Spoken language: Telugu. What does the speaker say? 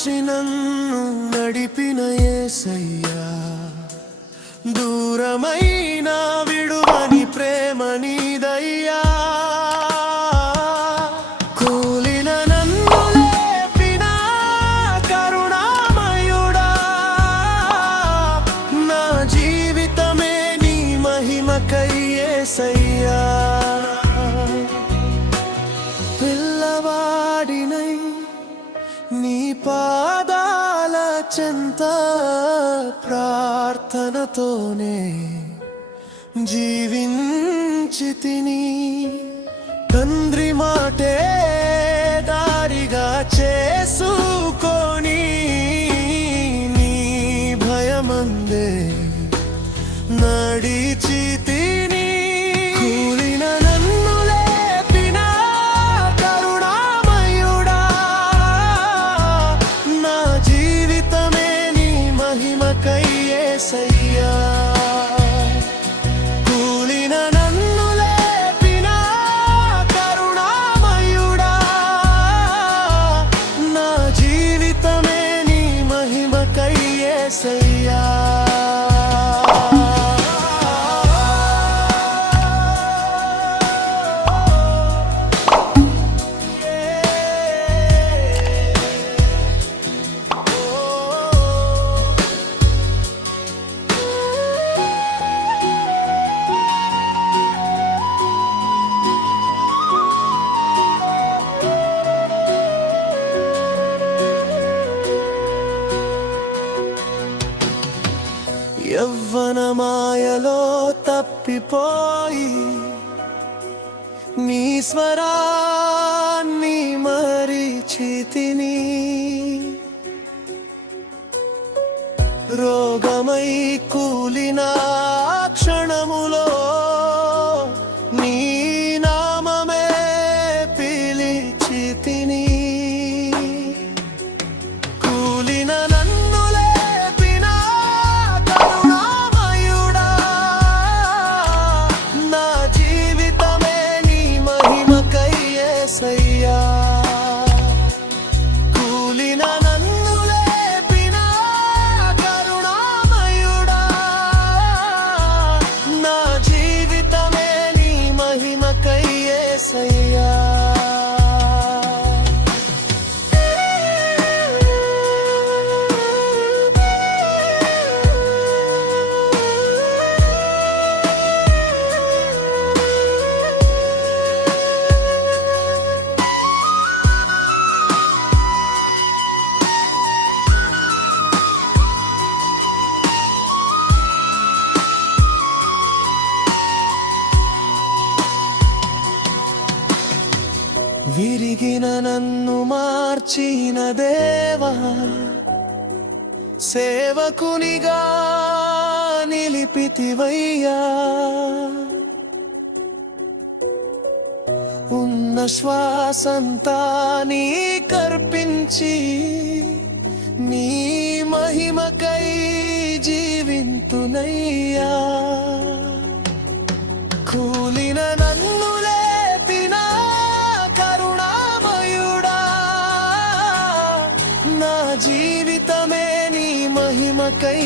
నుంచి నన్ను నడిపిన ఏసయ్యా. దూరమైన విడువని ప్రేమ నీదయ్యా. కూలిన నన్ను లేపిన కరుణామయుడా. నా జీవితమే నీ మహిమకై యేసయ్యా పాదాల చెంత ప్రార్థనతోనే జీవించి తిని తండ్రి మాటే మాయలో తప్పిపోయి నీ స్వరాన్ని మరిచితిని రోగమై కూలిన క్షణములో మహిమకై విరిగిన నన్ను మార్చిన దేవా సేవకునిగా నిలిపితివయ్యా. ఉన్న శ్వాసంతా నీ కర్పించి నీ మహిమకై జీవింతునయ్యా. కూలిన నా మహిమకై